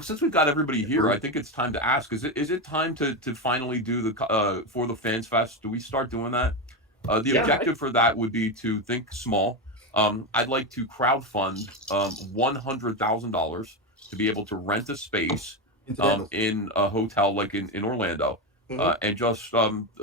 since we've got everybody here, I think it's time to ask: is it time to finally do the for the Fans Fest? Do we start doing that? The Yeah, objective for that would be to think small. I'd like to crowdfund $100,000 to be able to rent a space Incidental. in a hotel like in Orlando. Mhm. And just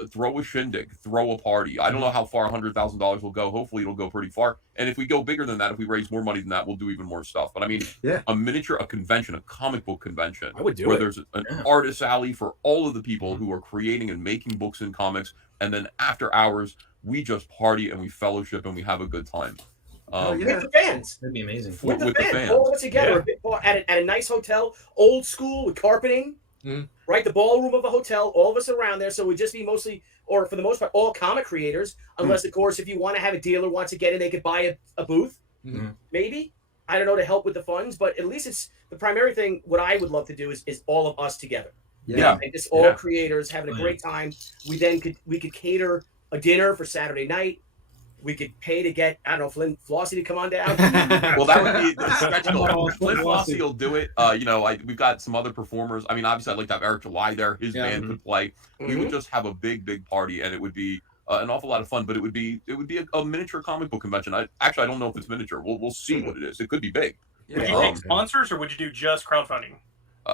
throw a shindig, throw a party. I don't know how far $100,000 will go. Hopefully, it'll go pretty far. And if we go bigger than that, if we raise more money than that, we'll do even more stuff. But I mean, Yeah. a convention, a comic book convention, I would do where it. there's an Yeah. artist alley for all of the people who are creating and making books and comics, and then after hours, we just party and we fellowship and we have a good time. Oh, yeah. With the fans. That'd be amazing. With the fans. All of us together, Yeah. a big bar at a nice hotel, old school with carpeting, Mhm. right? The ballroom of a hotel, all of us around there. So we'd just be mostly, or for the most part, all comic creators, unless, of course, if you want to have a dealer wants to get in, they could buy a booth, Mhm. maybe. I don't know, to help with the funds, but at least it's the primary thing. What I would love to do is all of us together. Yeah. And just all Yeah. creators having a Oh, great time. We could cater a dinner for Saturday night. We could pay to get, I don't know, Flynn Flossie to come on down. Well, that would be the stretch goal. Oh, Flynn Flossie. Flossie will do it. We've got some other performers. I mean, obviously, I'd like to have Eric July there. His Yeah. band could play. We would Mhm. just have a big party, and it would be an awful lot of fun. But it would be a miniature comic book convention. I don't know if it's miniature. We'll see what it is. It could be big. Would you take sponsors or would you do just crowdfunding?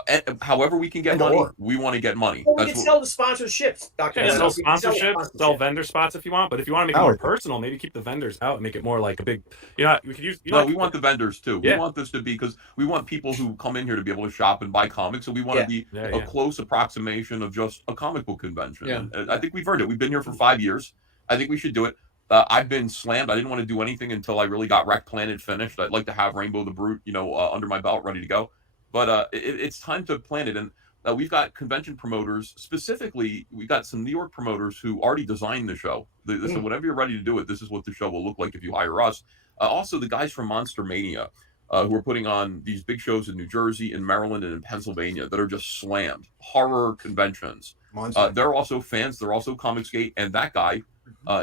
And however we can get And money, or. we want to get money. Well, we That's can what- sell the sponsorships, Dr. Yeah, Evans. sell We can sell Sponsorships, sponsorship. sell vendor spots if you want, but if you want to make it more Powerful. personal, maybe keep the vendors out and make it more like a big. We could use. No, we want the vendors too. We Yeah. want this to be, because we want people who come in here to be able to shop and buy comics. So we want Yeah. to be Yeah, a yeah. close approximation of just a comic book convention. Yeah. And I think we've earned it. We've been here for 5 years. I think we should do it. I've been slammed. I didn't want to do anything until I really got Wreck Planet finished. I'd like to have Rainbow the Brute, under my belt, ready to go. But it's time to plan it. And we've got convention promoters. Specifically, we got some New York promoters who already designed the show. They said, whenever you're ready to do it, this is what the show will look like if you hire us. Also, the guys from Monster Mania, who are putting on these big shows in New Jersey, in Maryland, and in Pennsylvania that are just slammed. Horror conventions. Monster. They're also fans. They're also ComicsGate. And that guy,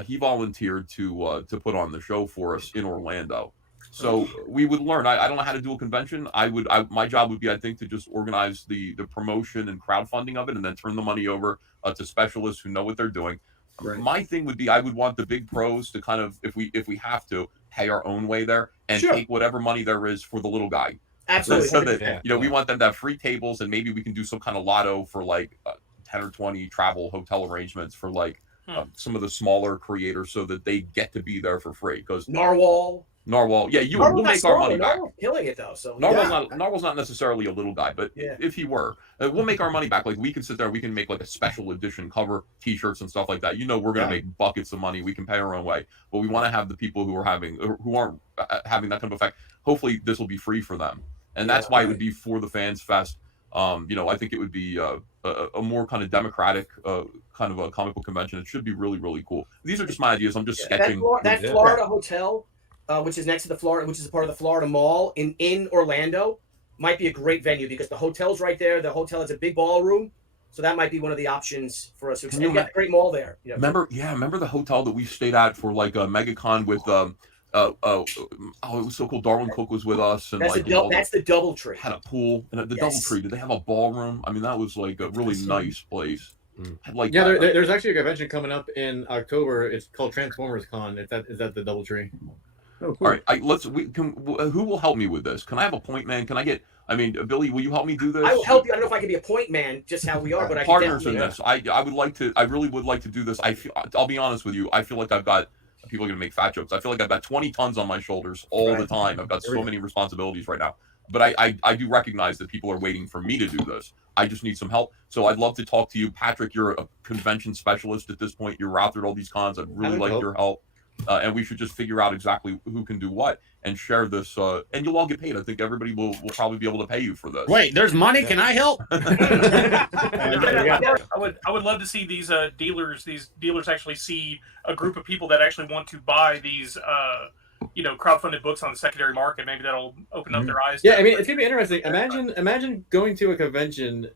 he volunteered to put on the show for us in Orlando. So we would learn. I don't know how to do a convention. My job would be, I think, to just organize the promotion and crowdfunding of it, and then turn the money over to specialists who know what they're doing. Right. My thing would be, I would want the big pros to kind of, if we have to, pay our own way there and Sure. take whatever money there is for the little guy. Absolutely. So that Yeah. we want them to have free tables, and maybe we can do some kind of lotto for like 10 or 20 travel hotel arrangements for like some of the smaller creators, so that they get to be there for free. Because Narwhal. Narwhal, yeah, we'll Narwhal's not make our small, money back. Narwhal's killing it though. So Narwhal's not necessarily a little guy, but Yeah. if he were, we'll make our money back. Like, we can sit there, we can make like a special edition cover, T-shirts and stuff like that. We're gonna make buckets of money. We can pay our own way, but we want to have the people who aren't having that kind of effect. Hopefully, this will be free for them, and that's why it would be for the Fans Fest. I think it would be a more kind of democratic kind of a comic book convention. It should be really, really cool. These are just my ideas. I'm just sketching. That Florida hotel, which is next to which is a part of the Florida Mall in Orlando, might be a great venue because the hotel's right there. The hotel has a big ballroom, so that might be one of the options for us. Can you We got a great mall there. Remember the hotel that we stayed at for like a MegaCon with it was so cool. Darwin Cook was with us, and That's like that's the DoubleTree. had a pool, and the Yes. DoubleTree. Did they have a ballroom? I mean, that was like a really nice place. Had like Yeah, that. there's actually a convention coming up in October. It's called Transformers Con. Is that the DoubleTree? Oh, cool. All right, who will help me with this? Can I have a point man? Can I get? I mean, Billy, will you help me do this? I will help you. I don't know if I can be a point man, just how we are, but I can Partners in definitely. this. I really would like to do this. I'll be honest with you. I feel like I've got, people are gonna make fat jokes. I feel like I've got 20 tons on my shoulders all the time. I've got so many responsibilities right now. But I do recognize that people are waiting for me to do this. I just need some help. So I'd love to talk to you, Patrick. You're a convention specialist at this point. You're out there at all these cons. I'd really like your help. And we should just figure out exactly who can do what and share this. And you'll all get paid. I think everybody will probably be able to pay you for this. Wait, there's money. Can I help? I would love to see these dealers. These dealers actually see a group of people that actually want to buy these, crowdfunded books on the secondary market. Maybe that'll open up their eyes. Yeah, I mean, it's gonna be interesting. Imagine going to a convention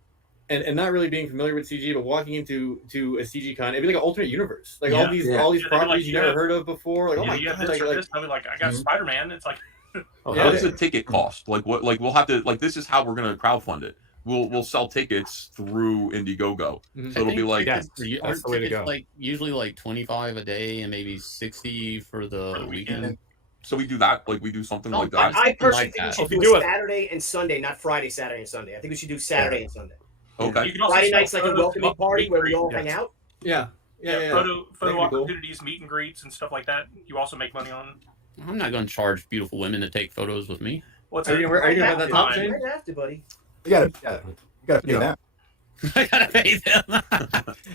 and not really being familiar with CG, but walking into a CG con. It'd be like an alternate universe, like all these Yeah, properties like, you never heard of before. Like, oh my you have god, this or like, this. I'll be like, I got Spider-Man. It's like, Oh, Yeah, What does a ticket cost? Like what? Like we'll have to like this is how we're gonna crowdfund it. We'll sell tickets through Indiegogo, Mhm. so it'll be like Yes, Aren't that's the way to tickets go. like usually like 25 a day and maybe 60 for the weekend? so we do that. Like we do something like Something that. I personally like think we that. should If you do do a it- Saturday and Sunday, not Friday, Saturday, and Sunday. I think we should do Saturday and Sunday. Okay. You can also Friday sell night's like a photos, welcoming meet- party meet and where we greet. all Yes. hang out. Yeah. Photo That could be cool. opportunities, meet and greets, and stuff like that. You also make money on. I'm not going to charge beautiful women to take photos with me. What's Are you gonna have that to. top Fine. chain? Might have to, buddy. You gotta pay Yeah. that. I gotta pay them.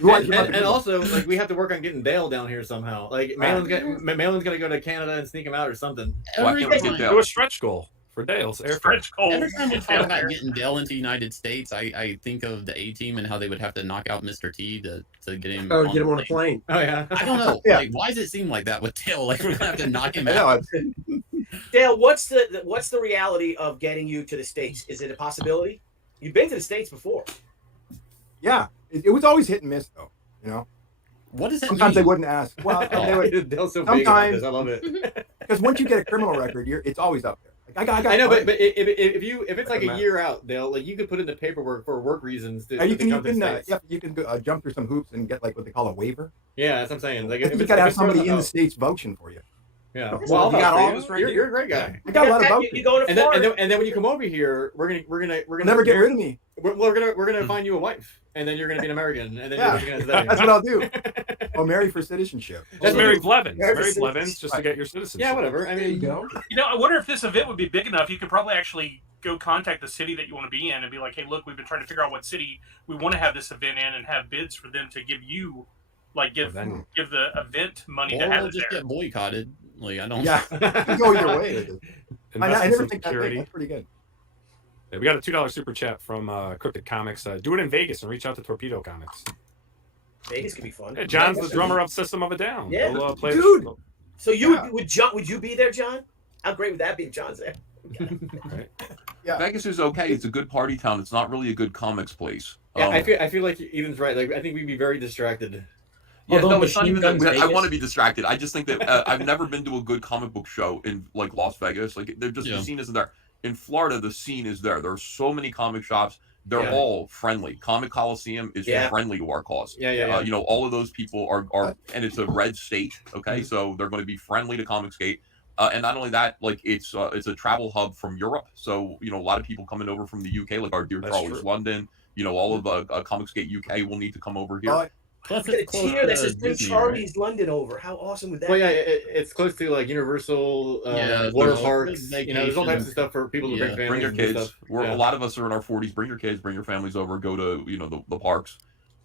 You want- And also, like, we have to work on getting Dale down here somehow. Like, Malin's gonna go to Canada and sneak him out or something. Why Every can't we get time, Dale? Do a stretch goal for Dale's airfare. Stretch goals. every time we talk about getting Dale into the United States, I think of the A Team and how they would have to knock out Mr. T to get him. Oh, get him on a plane. Oh yeah. I don't know. Yeah. Like, why does it seem like that with Dale? Like, we're gonna have to knock him I know. out. Dale, what's the reality of getting you to the States? Is it a possibility? You've been to the States before. Yeah, it was always hit and miss though. You know, What does that sometimes they mean? wouldn't ask. Well, they would, Dale's so big about Sometimes- this. I love it. because once you get a criminal record, it's always up there. Like I got I know, but buddies. if it's like a year out, Dale, like you could put in the paperwork for work reasons. To, You to can come to the States. you can go, jump through some hoops and get like what they call a waiver. Yeah, that's what I'm saying. Like, I if think you it's, gotta if have it's far somebody in enough the states vouching for you. Yeah. Well, Well, you got all you, this right you're a great guy. I got a lot of You vouchers. go to And then, Florida. and then when you come over here, we're gonna Never get rid of me. we're gonna find you a wife, and then you're gonna be an American, and then Yeah. you're gonna That's what I'll do. I'll marry for citizenship. Just Mary Blevins. Mary Mary for Blevins just to get your citizenship. Yeah, whatever. I There you mean, go. I wonder if this event would be big enough. You could probably actually go contact the city that you want to be in and be like, "Hey, look, we've been trying to figure out what city we want to have this event in, and have bids for them to give you, like, give Then- the event money Or to have we'll it just there." get boycotted. Like, I don't. Yeah, you can go either way. invest I in never some think that, security. that's pretty good. Yeah, we got a $2 super chat from Crooked Comics. Do it in Vegas and reach out to Torpedo Comics. Vegas could be fun. Hey, John's the drummer of System of a Down. Yeah. He'll, play Dude. The So you Yeah. would you be there, John? How great would that be if John's there? Yeah. Vegas is okay. It's a good party town. It's not really a good comics place. yeah, I feel like Ethan's right. Like, I think we'd be very distracted. Yeah, Although no, it's not Machine even that. Guns I Vegas- want to be distracted. I just think that I've never been to a good comic book show in like Las Vegas. Like they're just Yeah. the scene isn't there. In Florida, the scene is there. There are so many comic shops. They're Yeah. all friendly. Comic Coliseum is Yeah. friendly to our cause. Yeah. You know, all of those people are and it's a red state. Okay, so they're going to be friendly to ComicsGate. And not only that, like it's a travel hub from Europe. So you know, a lot of people coming over from the UK, like our dear That's Charles true. London. You know, all of ComicsGate UK will need to come over here. Oh, Plus, Look at a it's close tier that to says bring Disney, right? Charlie's London over. How awesome would that Well, be? yeah, it's close to like Universal, Yeah, water there's parks. vacation. You know, there's all types of stuff for people to Yeah. bring families Bring your and kids. stuff. We're Yeah. a lot of us are in our 40s. Bring your kids. Bring your families over. Go to the parks.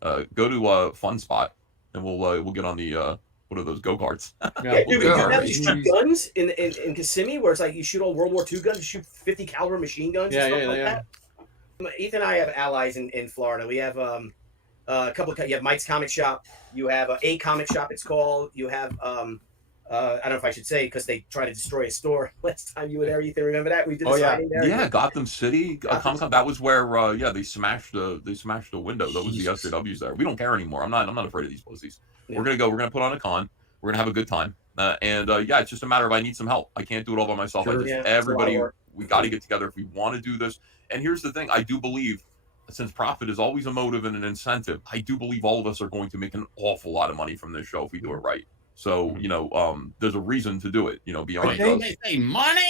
Go to a fun spot, and we'll get on the what are those go karts? Yeah, dude, Yeah. you have to shoot guns in Kissimmee, where it's like you shoot all World War II guns, you shoot 50 caliber machine guns and stuff like that. Ethan and I have allies in Florida. We have a couple. You have Mike's Comic Shop. You have a Comic Shop. It's called. You have I don't know if I should say because they tried to destroy a store last time you were there. Ethan, remember that we did the Oh, yeah. signing there. Yeah, Gotham City Gotham Comic Con. That was where they smashed the window. That was Jesus. the SJWs there. We don't care anymore. I'm not afraid of these pussies. Yeah. We're gonna put on a con. We're gonna have a good time. Yeah, it's just a matter of I need some help. I can't do it all by myself. Sure. Yeah, it's a lot of Everybody, work. we got to get together if we want to do this. And here's the thing: I do believe, since profit is always a motive and an incentive, I do believe all of us are going to make an awful lot of money from this show if we do it right. So you know, there's a reason to do it. You know, beyond They us. say money.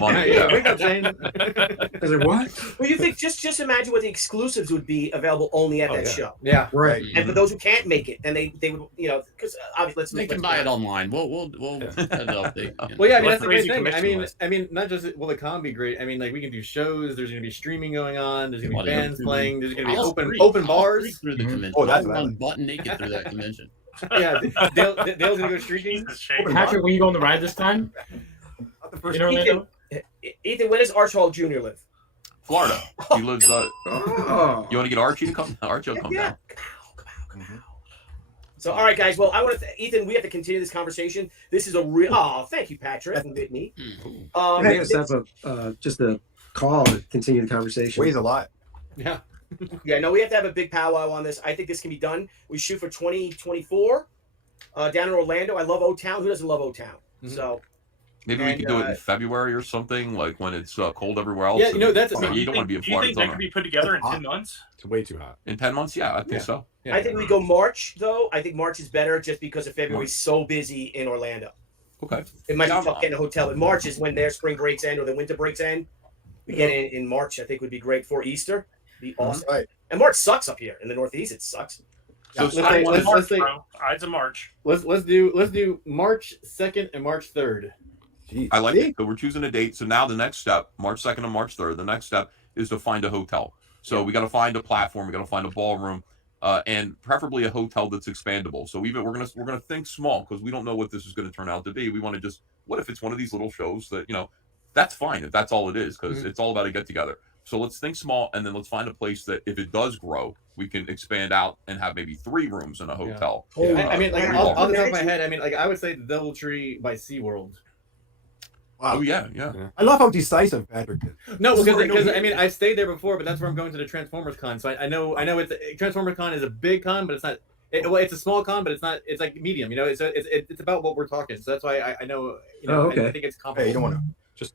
Money, Yeah, yeah. wake up, Shane. I said, what? Well, you think just imagine what the exclusives would be available only at Oh, that yeah. show. Yeah. Right. And for those who can't make it, then they would because obviously They can buy it online. We'll head up. Well, yeah, I mean, Well, that's the great crazy thing. commission list. I mean, not just will the con be great. I mean, like we can do shows. There's going to be streaming going on. There's going to be What, bands YouTube? playing. There's going to be I'll open streak bars. through the Mhm. convention. Oh, that's I'll what I run like. butt naked through that convention. Yeah, Dale's going to go streaking. Jesus, Shane. Patrick, when you go on the ride this time Not the first in Orlando? Ethan, where does Archibald Jr. live? Florida. He lives. Oh. You want to get Archie to come? Archie will come Yeah. down. Come out. So, all right, guys. Well, I want to, Ethan. We have to continue this conversation. This is a real. Oh, thank you, Patrick. You bit me. I think it's have a just a call to continue the conversation. weighs a lot. Yeah. Yeah, no, we have to have a big powwow on this. I think this can be done. We shoot for 2024 down in Orlando. I love O Town. Who doesn't love O Town? Mhm. So, Maybe we And, could do it in February or something, like when it's cold everywhere else. Yeah, you know, and- that's- I mean, you don't want to be in Do you Florida think in that summer. could be put together in That's 10 months? It's way too hot. In 10 months, yeah, I think Yeah. so. Yeah. I think we go March though. I think March is better just because of February's so busy in Orlando. Okay. It might Yeah, be tough getting a hotel. In March is when their spring breaks end or their winter breaks end. We get in March. I think would be great for Easter. Be awesome. Right. And March sucks up here in the Northeast. It sucks. So let's I say- wanna- let's say- bro. Ides of March. Let's do March 2nd and March 3rd. Jeez. I like See? it. So we're choosing a date. So now the next step, March 2nd and March 3rd, the next step is to find a hotel. So we got to find a platform. We got to find a ballroom, and preferably a hotel that's expandable. So even we're gonna think small because we don't know what this is going to turn out to be. We want to just, what if it's one of these little shows that, you know, that's fine if that's all it is, because it's all about a get together. So let's think small, and then let's find a place that if it does grow, we can expand out and have maybe 3 rooms in a hotel. Yeah. I mean, like Three off the ballrooms. top of my head, I mean, like I would say the DoubleTree by SeaWorld. Wow. Oh yeah, yeah. I love how decisive Patrick is. No, Sorry, because no, I mean I've stayed there before, but that's where I'm going to the Transformers Con. So I know it's Transformers Con is a big con, but it's not. Well, it's a small con, but it's not. It's like medium. You know, it's about what we're talking. So that's why I know. You know, Oh, okay. I think it's Hey, comparable. you don't want to.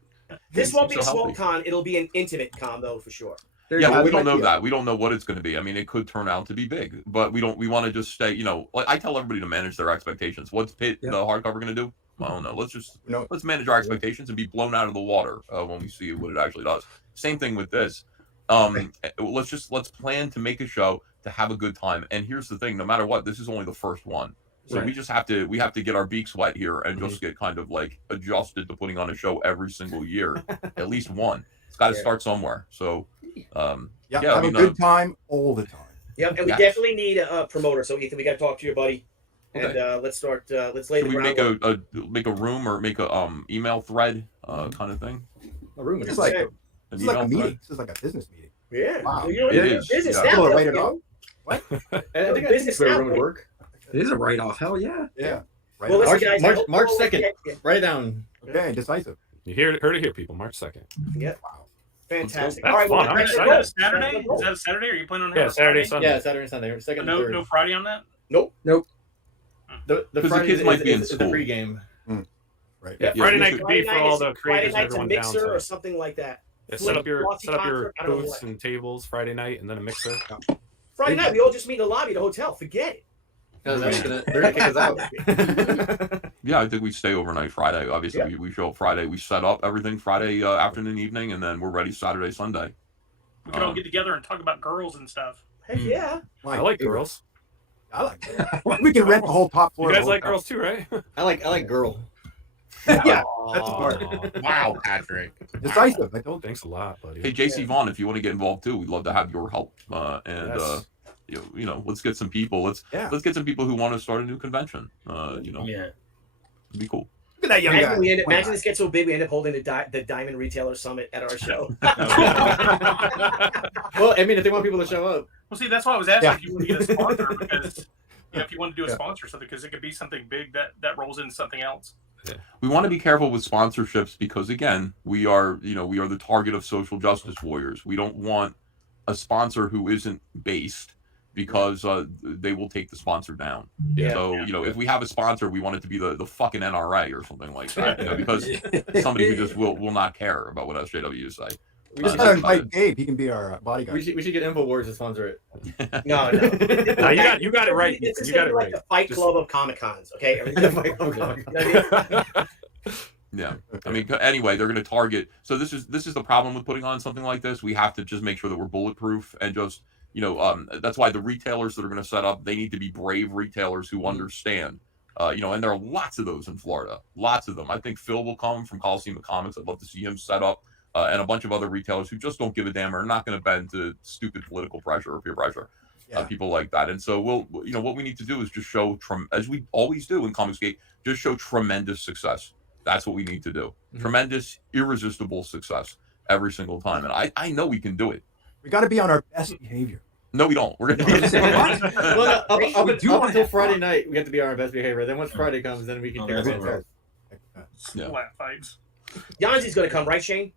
This won't be So a small healthy. con. It'll be an intimate con though for sure. There Yeah, you but go. we don't might know be a- that. We don't know what it's going to be. I mean, it could turn out to be big, but we don't. We want to just stay. You know, like I tell everybody to manage their expectations. What's Pit Yeah. the hardcover going to do? I don't know. Let's just No. let's manage our expectations and be blown out of the water when we see what it actually does. Same thing with this. Let's plan to make a show to have a good time. And here's the thing: no matter what, this is only the first one. So Right. we just have to get our beaks wet here and just get kind of like adjusted to putting on a show every single year, at least one. It's got to Yeah. start somewhere. So Yeah, Yeah, have I a mean, good time all the time. Yep, and we Yes. definitely need a promoter. So Ethan, we got to talk to your buddy, and Okay. let's start. Let's lay should the we make groundwork. a room or make a email thread kind of thing? A room. It's is- like An this is like a email meeting. thread? This is like a business meeting. Yeah, Wow. Well, you're It in is, business yeah. now. People are Bill, rated you up. know? I think Business where a now, room would Bill. work. It is a write off. Hell yeah. Yeah. Right. Well, listen, March- guys, March- I hope March you all 2nd. get- yeah, Write it down. Okay, decisive. You heard it here, people. March 2nd. fantastic. That's All right, well, fun. I'm let's Is excited. that go. a Saturday? Let's go. Is that a Saturday? Or are you planning on Yeah, having a Saturday, Friday? Sunday. Yeah, Saturday and Sunday, second and No, third. no Friday on that. Nope. The 'Cause the Friday kids is, might be in is the school. pregame. Right. Yeah, Yeah, Friday we night should- could be for all the Friday creators and night's a everyone down. mixer So. or something like that. Yeah, set up your Flossy concert, I don't know booths what. and tables Friday night, and then a mixer. Friday night, we all just meet in the lobby of the hotel. Forget it. No, they're gonna kick us out. Yeah, I think we stay overnight Friday. Obviously, Yeah. we show up Friday. We set up everything Friday afternoon, evening, and then we're ready Saturday, Sunday. We can all get together and talk about girls and stuff. Heck yeah. I like girls. I like that. We can rent the whole top floor. You of guys the like hotel. girls too, right? I like girl. Yeah, that's the part. Aw, wow, Patrick. Decisive. I told you. Thanks a lot, buddy. Hey, JC Vaughn, if you want to get involved too, we'd love to have your help. And Yes. you know, let's get some people. Let's get some people who want to start a new convention. You know, Yeah. it'd be cool. Look at that young Imagine, guy. imagine this gets so big, we end up holding the Diamond Retailer Summit at our show. Well, I mean, if they want people to show up, Well, see, that's why I was asking Yeah. if you want to get a sponsor because if you want to do a sponsor or something, because it could be something big that rolls into something else. We want to be careful with sponsorships because again, we are the target of social justice warriors. We don't want a sponsor who isn't based because they will take the sponsor down. Yeah. So, if we have a sponsor, we want it to be the fucking NRA or something like that, because somebody who just will not care about what SJW say. we Just should, gotta invite Gabe. He can be our bodyguard. we should get InfoWars to sponsor it. No. No, you got it right. This is You got gonna it be like right. the Fight Just- Club of Comic Cons, okay? Yeah. I mean, anyway, they're going to target. So this is the problem with putting on something like this. We have to just make sure that we're bulletproof and just, that's why the retailers that are going to set up, they need to be brave retailers who understand. And there are lots of those in Florida, lots of them. I think Phil will come from Coliseum of Comics. I'd love to see him set up, and a bunch of other retailers who just don't give a damn or are not going to bend to stupid political pressure or peer pressure. Yeah. People like that. And so what we need to do is just show, as we always do in ComicsGate, just show tremendous success. That's what we need to do. Tremendous, irresistible success every single time. And I know we can do it. We got to be on our best behavior. No, we don't. We're Well, no, up We do until wanna have Friday fun. night, we have to be on our best behavior. Then once Friday comes, then we can take our that's best. Yeah. Flat vibes. Yanzi's going to come, right, Shane?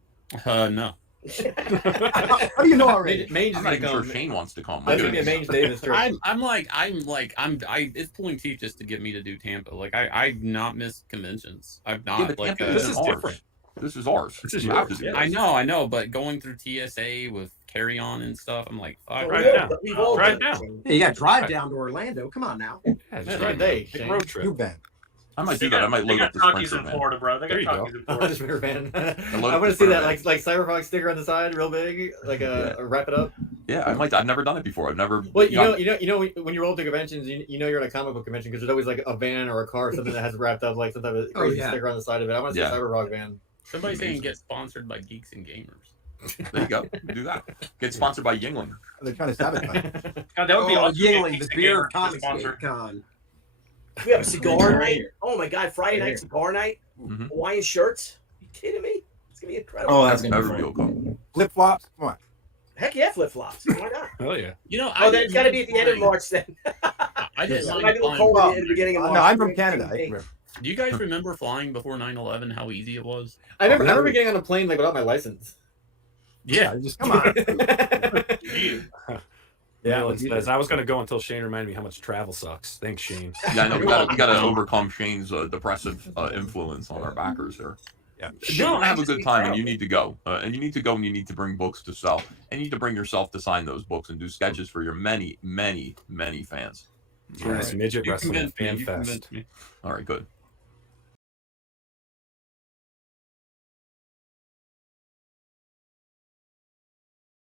No. How do you know already? Mange I'm is not gonna even sure come. Shane wants to come. That's gonna be a Mange Davis trip. It's pulling teeth just to get me to do Tampa. Like I've not missed conventions. I've not Yeah, but like Tampa this isn't is ours. different. This is ours. This is You have yours, to do yeah. this. I know, but going through TSA with carry on and stuff, I'm like, fuck. Drive it down. We've all Drive done down. it. Yeah, you got to drive down to Orlando. Come on now. Yeah, That's just right, they, take a Shane. road trip. You bet. I might They do that. I might they load up got the Rockies Sprinter in van. Florida, bro. They There got you Rockies in Oh, Florida. the Sprinter van. I love I want the to see that, Sprinter like Cyberpunk sticker on the side, real big, like wrap it up. Yeah, I might. I've never done it before. I've never. Well, you know, when you roll to conventions, you know you're at a comic book convention because there's always like a van or a car or something that has wrapped up like some type of crazy yeah. sticker on the side of it. I want to see Yeah. a Cyberpunk van. Somebody's saying get sponsored by Geeks and Gamers. There you go. Do that. Get sponsored by Yingling. They're trying to sabotage. God, that would be awesome. Yingling, Geeks the and beer Gamers to sponsor. ComicsGate Con. We have a cigar Right night. here. Oh my God, Friday Right night here. cigar night. Mhm. Hawaiian shirts. You kidding me? It's gonna be incredible. Oh, that's gonna be Everybody fun. will come. Flip flops. Come on. Heck yeah, flip flops. Why not? Hell yeah. You know, Oh, then it's got to be at the end of March then. I didn't It might mind be a little flying. cold at the beginning of March. No, I'm from Canada. Do you guys remember flying before 9/11? How easy it was? I remember getting on a plane like without my license. Yeah. Just come on. Yeah, says, I was going to go until Shane reminded me how much travel sucks. Thanks, Shane. Yeah, I know. We got to overcome Shane's depressive influence on our backers here. Yeah. You No, want to have I a just good time, and you need to go. And you need to go, and you need to bring books to sell, and you need to bring yourself to sign those books and do sketches for your many, many, many fans. Yes, Midget You Wrestling convinced me, Fan you Fest. convinced me. All right, good.